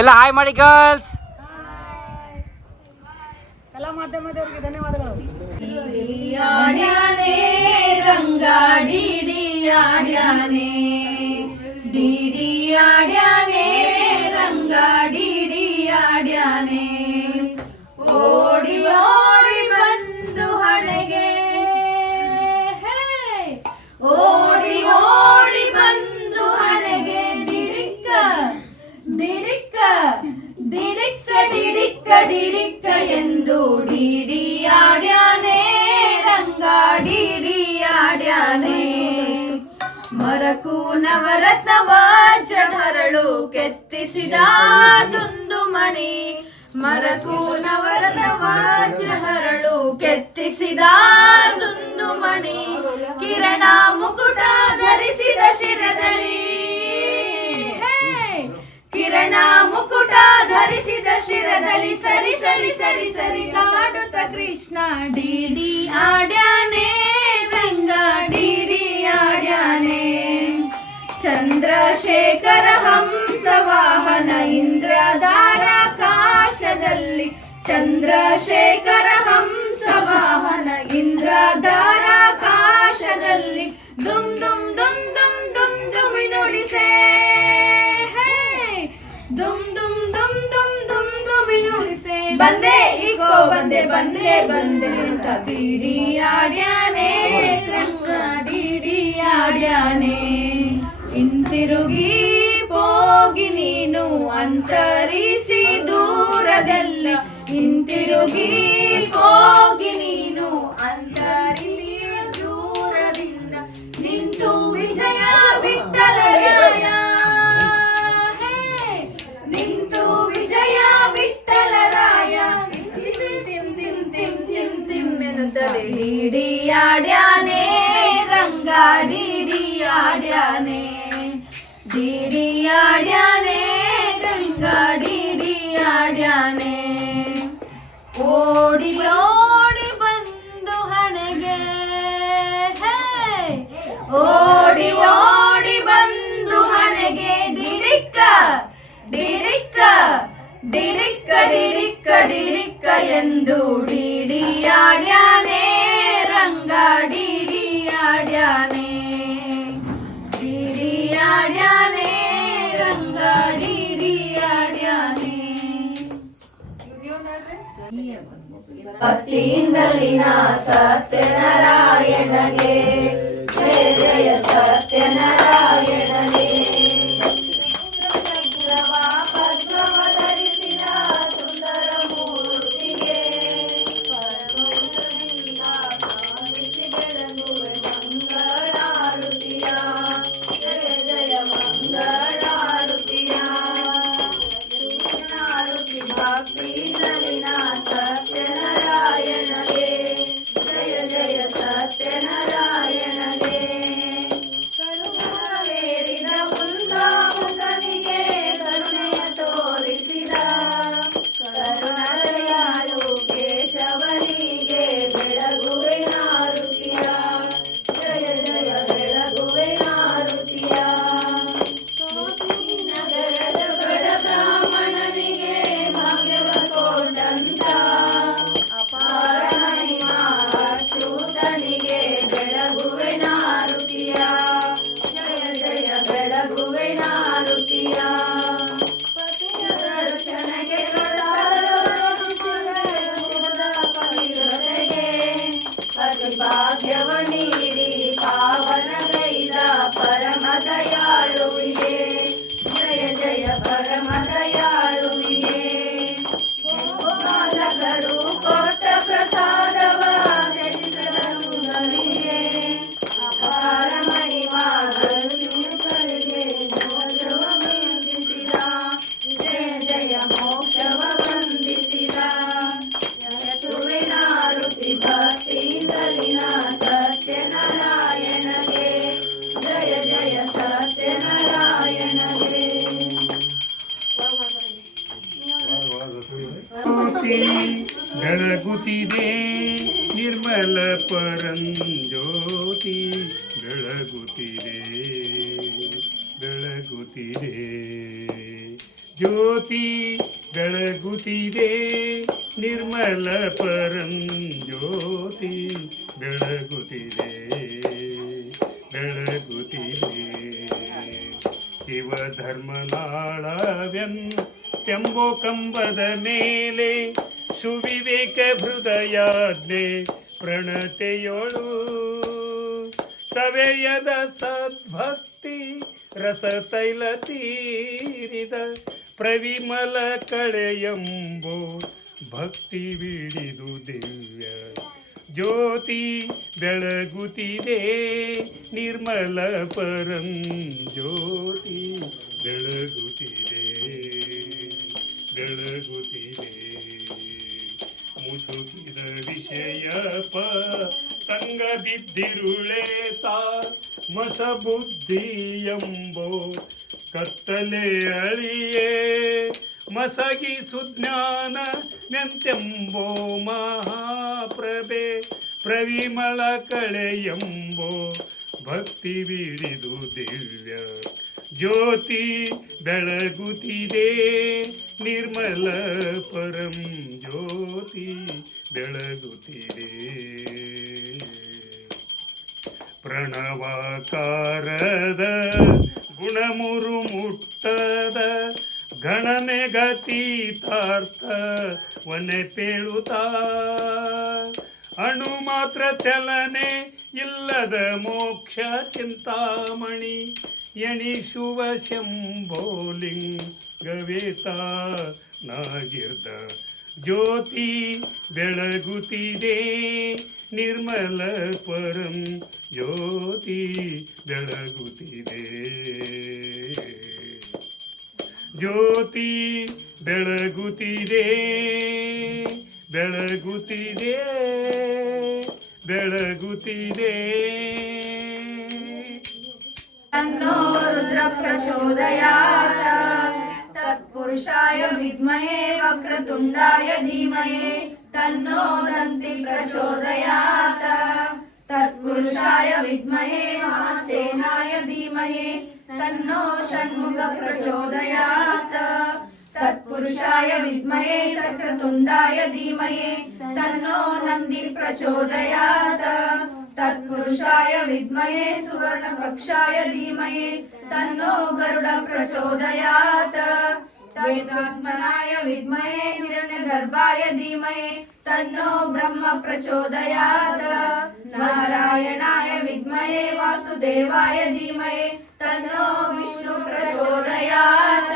ಎಲ್ಲ ಹಾಯ್ ಮಾಡಿ ಗರ್ಲ್ಸ್. ಕಲಾ ಮಾಧ್ಯಮದವರಿಗೆ ಧನ್ಯವಾದಗಳು. ಓಡಿ ಓಡಿ ಬಂದು ಹಣೆಗೆ, ಓಡಿ ಓಡಿ ಬಂದು ಹಣೆಗೆ, ಡಿಡಿಕ್ಕ ಡಿಡಿಕ್ಕ ಡಿಡಿಕ್ಕ ಡಿಡಿಕ್ಕ ಡಿಡಿಕ್ಕ ಎಂದು ಡಿಡಿಯಾಡ್ಯಾನೆ ರಂಗ ಡಿಡಿಯಾಡ್ಯಾನೆ. ಮರಕು ನವರತ್ನ ವಜ್ರಧರಳು ಕೆತ್ತಿಸಿದ ದುಂದುಮಣಿ, ಮರಕು ನವರತ್ನ ವಜ್ರಧರಳು ಕೆತ್ತಿಸಿದ ದುಂದುಮಣಿ, ಕಿರಣ ಮುಕುಟ ಧರಿಸಿದ ಶಿರದಲ್ಲಿ, ಕಿರಣ ಮುಕುಟ ಧರಿಸಿದ ಶಿರದಲ್ಲಿ, ಸರಿ ಸರಿ ಸರಿ ಸರಿ ಗಾಡುತ್ತ ಕೃಷ್ಣ ಡಿಡಿ ಆಡ್ಯಾನೆ ರಂಗ ಡಿಡಿ ಆಡ್ಯಾನೆ. ಚಂದ್ರಶೇಖರ ಹಂಸ ವಾಹನ ಇಂದ್ರದಾರಾಕಾಶದಲ್ಲಿ, ಚಂದ್ರಶೇಖರ ಹಂಸ ವಾಹನ ಇಂದ್ರದಾರಾಕಾಶದಲ್ಲಿ, ದುಮ್ ದುಮ್ ದುಮ್ ದುಮ್ ದುಮ್ ದುಮಿ ನುಡಿಸೆ, ದುಮ್ ದುಮ್ ದುಮ್ ದುಮ್ ದುಮ್ ದುಮಿ ನುಡಿಸೆ. ಬಂದೆ ಈಗೋ ಬಂದೆ ಬಂದೆ ಬಂದೆ ಅಂತ ಡಿಡಿ ಆಡ್ಯಾನೆ ಕೃಷ್ಣ ಡಿಡಿ ಆಡ್ಯಾನೆ. ಹಿಂತಿರುಗಿ ಹೋಗಿ ನೀನು ಅಂತರಿಸಿ ದೂರದಲ್ಲಿ, ಹಿಂತಿರುಗಿ ಹೋಗಿ ನೀನು ಅಂತರಿಸಿ ದೂರದಿಂದ, ನಿಂತು ವಿಜಯ ವಿಠಲರಾಯ, ನಿಂತು ವಿಜಯ ವಿಠಲರಾಯ, ತಿಮ್ ತಿಮ್ ತಿಮ್ ತಿಮ್ ತಿಮ್ ಎನ್ನುತ್ತದೆ ಡಿಡಿಯಾಡ್ಯಾನೆ ರಂಗ ಡಿಡಿಯಾಡ್ಯಾನೆ, ಡಿಡಿಯಾಡ್ಯಾನೆ ರಂಗ ಡಿಡಿಯಾಡ್ಯಾನೆ. ಓಡಿ ಓಡಿ ಬಂದು ಹಣೆಗೆ, ಓಡಿ ಓಡಿ ಬಂದು ಹಣೆಗೆ, ಡಿಡಿಕ್ಕ ಡಿಡಿಕ್ಕ ಡಿಡಿಕ್ಕ ಡಿಡಿಕ್ಕ ಡಿಡಿಕ್ಕ ಎಂದು ಡಿಡಿಯಾಡ್ಯಾನೆ ರಂಗ ಡಿಡಿಯಾಡ್ಯಾನೆ, ಡಿಡಿಯಾಡ್ಯಾನೆ ರಂಗ ಡಿಡಿಯಾಡ್ಯಾನೆ. ಭಕ್ತಿಯಿಂದಲಿನ ಸತ್ಯನಾರಾಯಣಗೆ, ಜಯ ಜಯ ಸತ್ಯನಾರಾಯಣಗೆ. ಬೆಳಗುತ್ತಿದೆ ನಿರ್ಮಲ ಪರಂಜ್ಯೋತಿ ಬೆಳಗುತ್ತಿದೆ ಬೆಳಗುತ್ತಿದೆ ಜ್ಯೋತಿ ಬೆಳಗುತ್ತಿದೆ ನಿರ್ಮಲ ಪರಂ ಜ್ಯೋತಿ ಬೆಳಗುತ್ತಿದೆ ಶಿವಧರ್ಮನಾಳವೆಂಬೋ ಕಂಬದ ಮೇಲೆ ಸುವಿವೇಕ ಹೃದಯಾಜ್ಞೆ ಪ್ರಣತೆಯೋಳು ಸವೆಯದ ಸದ್ಭಕ್ತಿ ರಸತೈಲ ತೀರಿದ ಪ್ರವಿಮಲ ಕಳೆಯಂಬೋ ಭಕ್ತಿ ಬಿಡಿದು ದಿವ್ಯ ಜ್ಯೋತಿ ಬೆಳಗುತ್ತಿದೆ ನಿರ್ಮಲ ಪರಂ ಜ್ಯೋತಿ ಬೆಳಗುತ್ತಿದೆ ಮುಸುಕಿದ ವಿಷಯ ತಂಗ ಬಿದ್ದಿರುಳೇತ ಮಸ ಬುದ್ಧಿ ಎಂಬೋ ಕತ್ತಲೆ ಅಳಿಯೇ ಮಸಗಿ ಸುಜ್ಞಾನ ನೆಂತೆಂಬೋ ಮಹಾಪ್ರಭೆ ಪ್ರವಿಮಳ ಕಳೆಯಂಬೋ ಭಕ್ತಿ ಬಿಡಿದು ದಿವ್ಯ ಜ್ಯೋತಿ ಬೆಳಗುತ್ತಿದೆ ನಿರ್ಮಲ ಪರಂ ಜ್ಯೋತಿ ಬೆಳಗುತ್ತಿದೆ ಪ್ರಣವಾಕಾರದ ಗುಣಮುರು ಮುಟ್ಟದ ಗಣನೆ ಗತೀತಾರ್ಥ ವನೆ ಪೇಳುತ್ತಾ ಅಣು ಮಾತ್ರ ಚಲನೆ ಇಲ್ಲದ ಮೋಕ್ಷ ಚಿಂತಾಮಣಿ ಎಣಿಸುವ ಶಂಭೋಲಿಂಗವೇತ ನಾಗಿರ್ದ ಜ್ಯೋತಿ ಬೆಳಗುತ್ತಿದೆ ನಿರ್ಮಲ ಪರಂ ಜ್ಯೋತಿ ಬೆಳಗುತ್ತಿದೆ ಜ್ಯೋತಿ ಬೆಳಗುತ್ತಿದೆ ತನ್ನೋ ರುದ್ರ ಪ್ರಚೋದಯಾತ್ ತತ್ಪುರುಷಾಯ ವಿದ್ಮಹೇ ವಕ್ರತುಂಡಾಯ ಧೀಮಹಿ ತನ್ನೋ ದಂತಿ ಪ್ರಚೋದಯಾತ್ ತತ್ಪುರುಷಾಯ ವಿದ್ಮಹೇ ಮಹಾಸೇನಾಯ ಧೀಮಹಿ ತನ್ನೋ ಷಣ್ಮುಖ ಪ್ರಚೋದಯಾತ್ तत्पुरुषाय विद्महे चक्रतुण्डाय धीमहि तन्नो नन्दी प्रचोदयात् तत्पुरुषाय विद्महे सुवर्णपक्षाय धीमहि तन्नो गरुड प्रचोदयात् वेदात्मनाय विद्महे हिरण्यगर्भाय धीमहि तन्नो ब्रह्म प्रचोदयात् नारायणाय विद्महे वासुदेवाय धीमहि तन्नो विष्णु प्रचोदयात्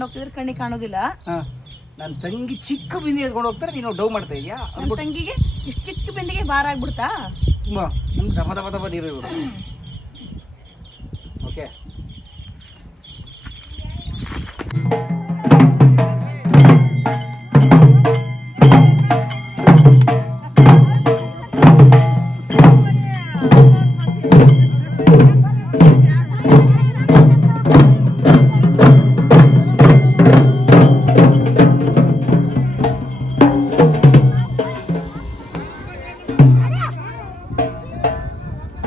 ಹೋಗ್ತಿದ್ರೆ ಕಣ್ಣಿ ಕಾಣೋದಿಲ್ಲ. ನನ್ನ ತಂಗಿ ಚಿಕ್ಕ ಬಿಂದಿಗೆ ಎತ್ಕೊಂಡು ಹೋಗ್ತಾರೆ, ನೀನು ಡೌ ಮಾಡ್ತಾ ಇದೀಯಾ? ನನ್ನ ತಂಗಿಗೆ ಇಷ್ಟು ಚಿಕ್ಕ ಬಿಂದಿಗೆ ಭಾರ ಆಗ್ಬಿಡ್ತಾ? ನಮ್ಗೆ ದಮ ದಮ ದಮ ನೀರು ಇವರು. ಓಕೆ,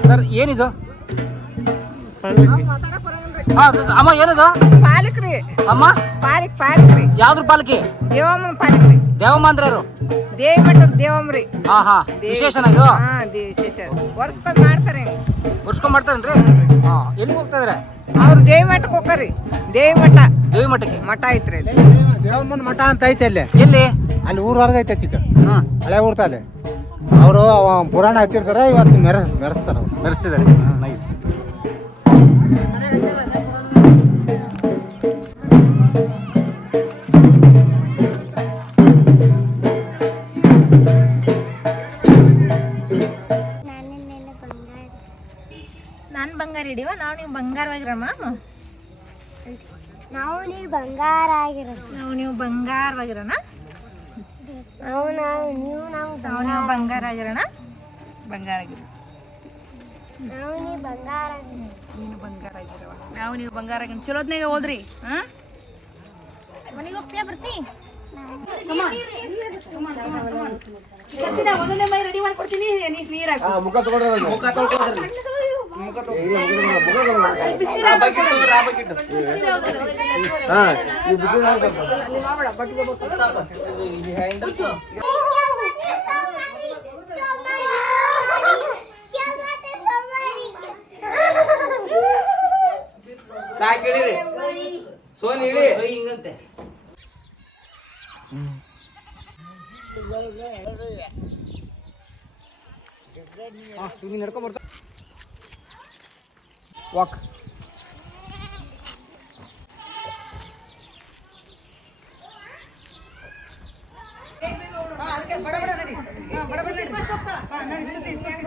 ಸರ್ ಏನಿದು? ಅಮ್ಮ ಏನದು? ಪಾಲಕ್ರಿ ಅಮ್ಮ ಪಾಲಕ್ರಿ ಯಾವ್ದ್ರ ಪಾಲಕಿ? ದೇವಮ್ಮನ ಪಾಲಕ್ರಿ. ದೇವಮ್ಮ ಅಂದ್ರೆ ಯಾರು? ದೇವಿ ಮಠದ ದೇವಮ್ರಿ. ಹಾ ಹಾ, ವಿಶೇಷನ ಇದು? ಹಾ, ವಿಶೇಷ ವರ್ಷಕ್ಕೊಮ್ಮೆ ಮಾಡ್ತಾರೆ. ವರ್ಷಕೊಂಡ್ ಮಾಡ್ತಾರೇನ್ರಿ? ಹಾ, ಎಲ್ಲಿಗೆ ಹೋಗ್ತಾ ಇದಾರೆ? ಅವ್ರು ದೇವಿ ಮಠಕ್ಕೆ ಹೋಗ್ತಾರ್ರಿ. ದೇವಿ ಮಠಕ್ಕೆ ಮಠ ಐತ್ರಿ. ದೇವಮ್ಮನ ಮಠ ಅಂತ ಐತೆ ಅಲ್ಲಿ. ಎಲ್ಲಿ? ಅಲ್ಲಿ ಊರವರೆಗೆ ಐತೆ ಚಿಕ್ಕ ಹಳೆ ಊರ್ತಲ್ಲಿ. ಅವರು ಪುರಾಣ ಹಚ್ಚಿರ್ತಾರೆ, ಇವತ್ತು ಮೆರೆಸ್ತಾರೆ. ಅವ್ರು ಮೆರೆಸ್ತಿದ್ದಾರೆ. ನೈಸ್. ನಾನು ಬಂಗಾರ ಹಿಡಿವ, ನಾವು ನೀವು ಬಂಗಾರವಾಗಿರಮ್ಮ. ನಾವು ನೀವು ಬಂಗಾರ ಆಗಿರೋದು. ನೀವು ಬಂಗಾರವಾಗಿರೋಣ. ನಾವು ನೀವು ಬಂಗಾರ ಆಗಿರೋಣ. ಬಂಗಾರ ಆಗಿರೋ ನಾವು ನೀ ಬಂಗಾರ ನೀನು ಬಂಗಾರ ಆಗಿರವ ನಾವು ನೀವು ಬಂಗಾರ ಆಗಿನ ಚಲೋತ್ನಾಗ ಹೋದ್ರಿ ಹಾ ಮನೆಗೆ ಹೋಗ್ತೀಯಾ ಬರ್ತಿ ಸಚಿನ ಒಂದೊಂದೇ ಮೈ ರೆಡಿ ಮಾಡ್ಕೊಡ್ತೀನಿ ನೀರು ಹಾಕು ಮುಖ ತಗೊಂಡ್ರೆ ಬಿಸಿನೀರು ಸಾಕು ಇಳಿರಿ ಸೋನಿ ಇಳಿ ಹಿಂಗಂತೆ ನಡ್ಕೊಂಡ್ ಬರ್ತಾ ವಾಕ್ ಬಡ ಬಡ ನಡಿ ಬಡ ಬಡ ನಡಿ